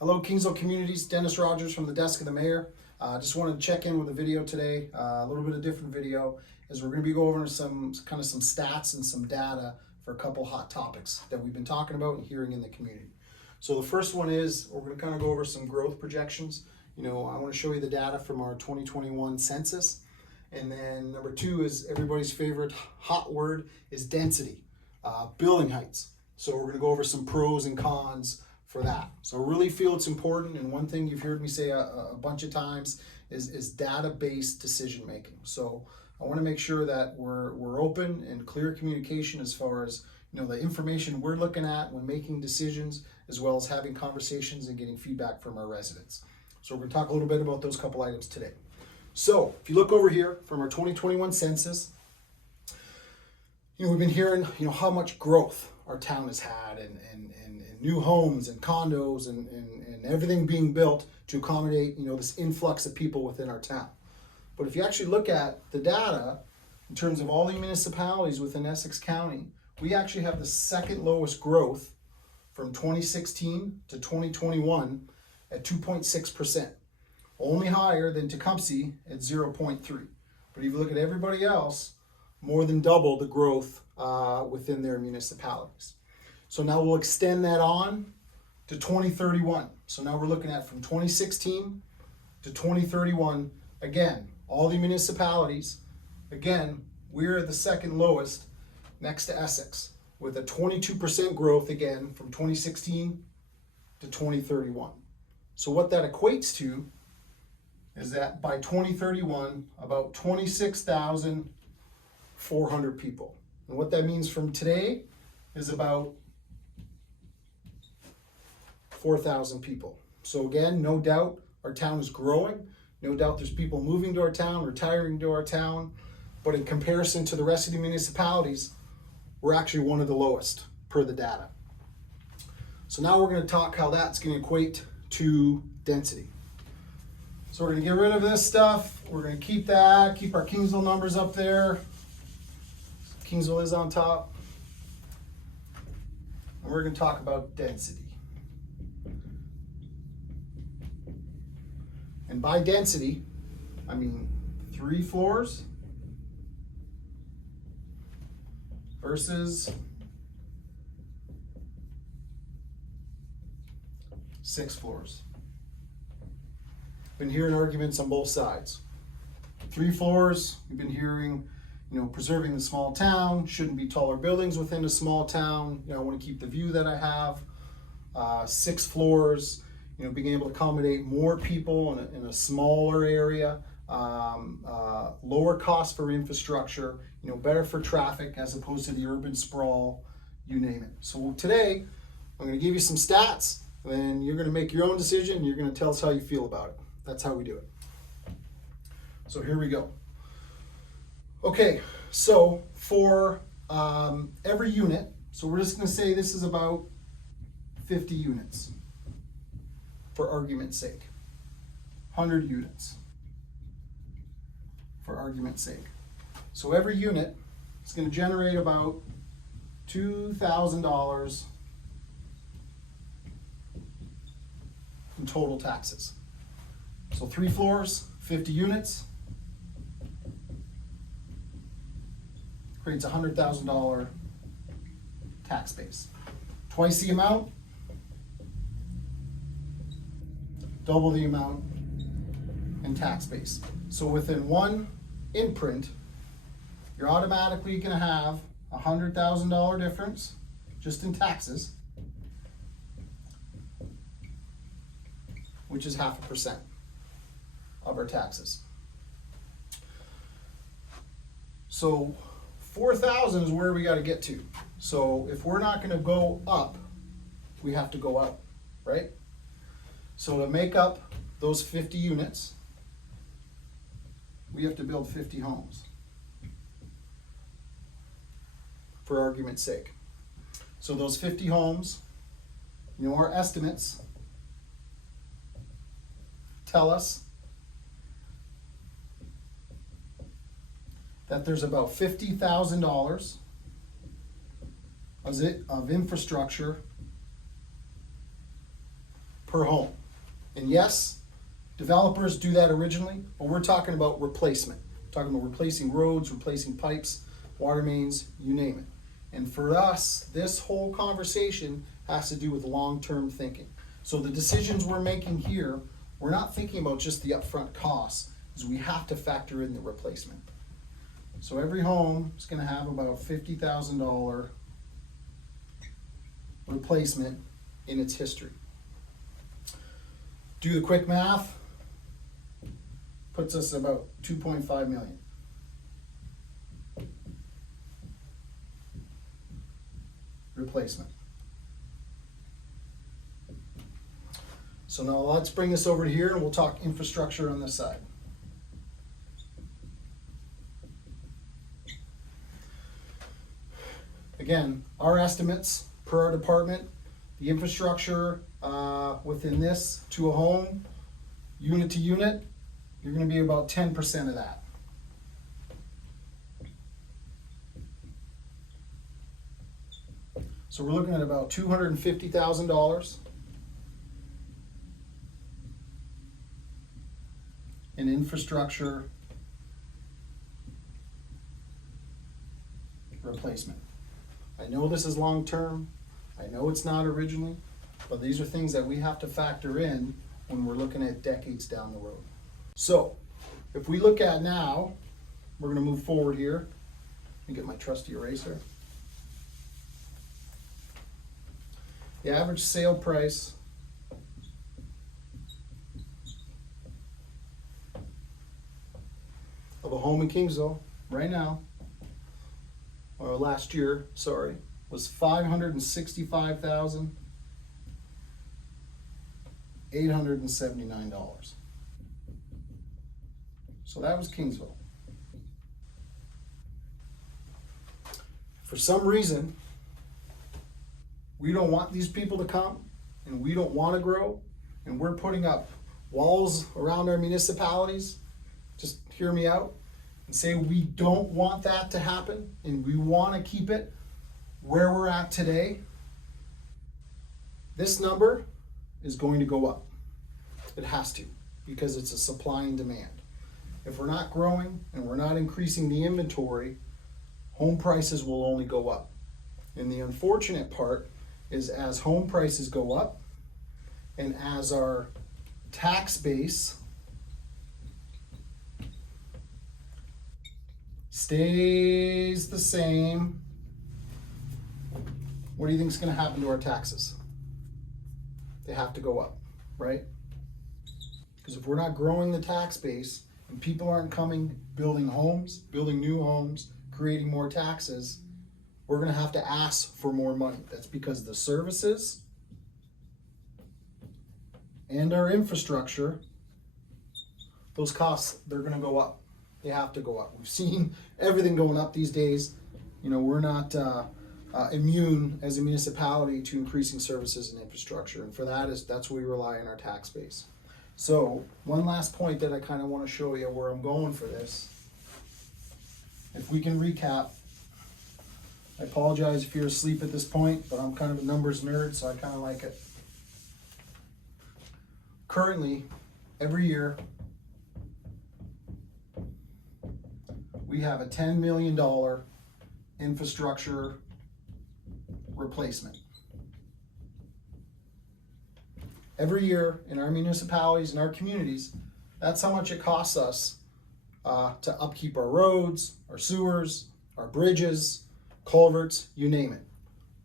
Hello, Kingsville Communities. Dennis Rogers from the desk of the mayor. Just wanted to check in with a video today, a little bit of different video, as we're going to be going over some stats and some data for a couple hot topics that we've been talking about and hearing in the community. So the first one is we're going to kind of go over some growth projections. I want to show you the data from our 2021 census. And then number two is everybody's favorite hot word is density, building heights. So we're going to go over some pros and cons for that. So I really feel it's important, and one thing you've heard me say a bunch of times is data-based decision making. So I want to make sure that we're open and clear communication as far as the information we're looking at when making decisions, as well as having conversations and getting feedback from our residents. So we're going to talk a little bit about those couple items today. So if you look over here from our 2021 census, we've been hearing how much growth our town has had, and new homes and condos and everything being built to accommodate this influx of people within our town. But if you actually look at the data in terms of all the municipalities within Essex County, we actually have the second lowest growth from 2016 to 2021 at 2.6%, only higher than Tecumseh at 0.3. But if you look at everybody else, more than double the growth within their municipalities. So now we'll extend that on to 2031. So now we're looking at from 2016 to 2031. Again, all the municipalities, again, we're the second lowest next to Essex with a 22% growth again from 2016 to 2031. So what that equates to is that by 2031, about 26,400 people. And what that means from today is about 4,000 people. So again, no doubt our town is growing. No doubt there's people moving to our town, retiring to our town. But in comparison to the rest of the municipalities, we're actually one of the lowest per the data. So now we're going to talk how that's going to equate to density. So we're going to get rid of this stuff. We're going to keep that, keep our Kingsville numbers up there. Kingsville is on top. And we're going to talk about density. And by density, I mean 3 floors versus 6 floors. Been hearing arguments on both sides. 3 floors, we've been hearing, preserving the small town, shouldn't be taller buildings within a small town. I want to keep the view that I have. 6 floors, being able to accommodate more people in a smaller area, lower cost for infrastructure, better for traffic as opposed to the urban sprawl, you name it. So today, I'm going to give you some stats, and then you're going to make your own decision, and you're going to tell us how you feel about it. That's how we do it. So here we go. Okay, so for every unit, so we're just going to say this is about 50 units. For argument's sake, 100 units, for argument's sake. So every unit is going to generate about $2,000 in total taxes. So 3 floors, 50 units, creates a $100,000 tax base. Twice the amount, double the amount in tax base. So within one imprint, you're automatically going to have a $100,000 difference just in taxes, which is 0.5% of our taxes. So 4,000 is where we got to get to. So if we're not going to go up, we have to go up, right? So to make up those 50 units, we have to build 50 homes, for argument's sake. So those 50 homes, our estimates tell us that there's about $50,000 of infrastructure per home. And yes, developers do that originally, but we're talking about replacement. We're talking about replacing roads, replacing pipes, water mains, you name it. And for us, this whole conversation has to do with long-term thinking. So the decisions we're making here, we're not thinking about just the upfront costs, is we have to factor in the replacement. So every home is going to have about $50,000 replacement in its history. Do the quick math, puts us about 2.5 million. Replacement. So now let's bring this over to here and we'll talk infrastructure on this side. Again, our estimates per our department, the infrastructure within this to a home, unit to unit, you're going to be about 10% of that. So we're looking at about $250,000 in infrastructure replacement. I know this is long term, I know it's not originally, but these are things that we have to factor in when we're looking at decades down the road. So, if we look at now, we're going to move forward here. Let me get my trusty eraser. The average sale price of a home in Kingsville right now, or last year, sorry, was $565,879. So that was Kingsville. For some reason, we don't want these people to come and we don't want to grow and we're putting up walls around our municipalities. Just hear me out and say we don't want that to happen and we want to keep it where we're at today. This number is going to go up. It has to, because it's a supply and demand. If we're not growing and we're not increasing the inventory, home prices will only go up. And the unfortunate part is as home prices go up and as our tax base stays the same, what do you think is going to happen to our taxes? They have to go up, right? Because if we're not growing the tax base and people aren't coming, building homes, building new homes, creating more taxes, we're going to have to ask for more money. That's because the services and our infrastructure, those costs, they're going to go up. They have to go up. We've seen everything going up these days. You know, we're not immune as a municipality to increasing services and infrastructure. And for that's where we rely on our tax base. So one last point that I kind of want to show you where I'm going for this. If we can recap, I apologize if you're asleep at this point, but I'm kind of a numbers nerd, so I kind of like it. Currently, every year, we have a $10 million infrastructure replacement. Every year in our municipalities and our communities, that's how much it costs us to upkeep our roads, our sewers, our bridges, culverts, you name it.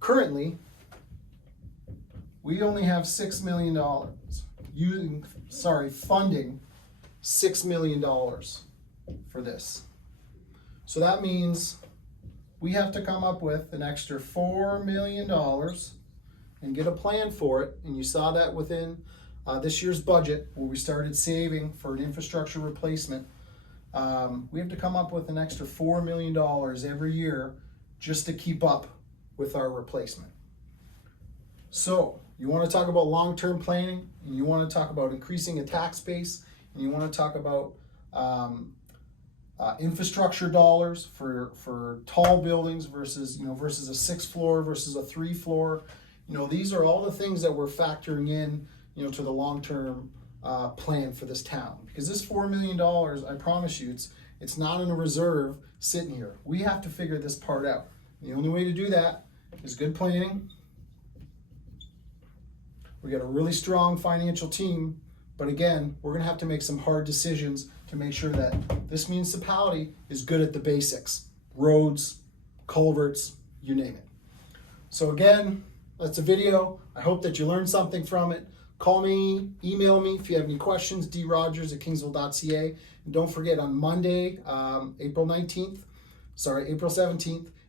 Currently, we only have $6 million funding $6 million for this. So that means we have to come up with an extra $4 million and get a plan for it. And you saw that within this year's budget where we started saving for an infrastructure replacement. We have to come up with an extra $4 million every year just to keep up with our replacement. So you want to talk about long-term planning, and you want to talk about increasing a tax base, and you want to talk about infrastructure dollars for tall buildings versus a 6th floor versus a 3 floor. You know, these are all the things that we're factoring in to the long-term plan for this town. Because this $4 million, I promise you, it's not in a reserve sitting here. We have to figure this part out. The only way to do that is good planning. We got a really strong financial team, but again, we're gonna have to make some hard decisions to make sure that this municipality is good at the basics. Roads, culverts, you name it. So again, that's a video. I hope that you learned something from it. Call me, email me if you have any questions, drogers@kingsville.ca. And don't forget, on Monday, April 17th,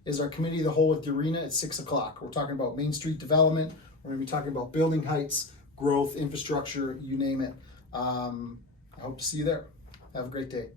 is our committee of the whole at the arena at 6 o'clock. We're talking about Main Street development. We're gonna be talking about building heights, growth, infrastructure, you name it. I hope to see you there. Have a great day.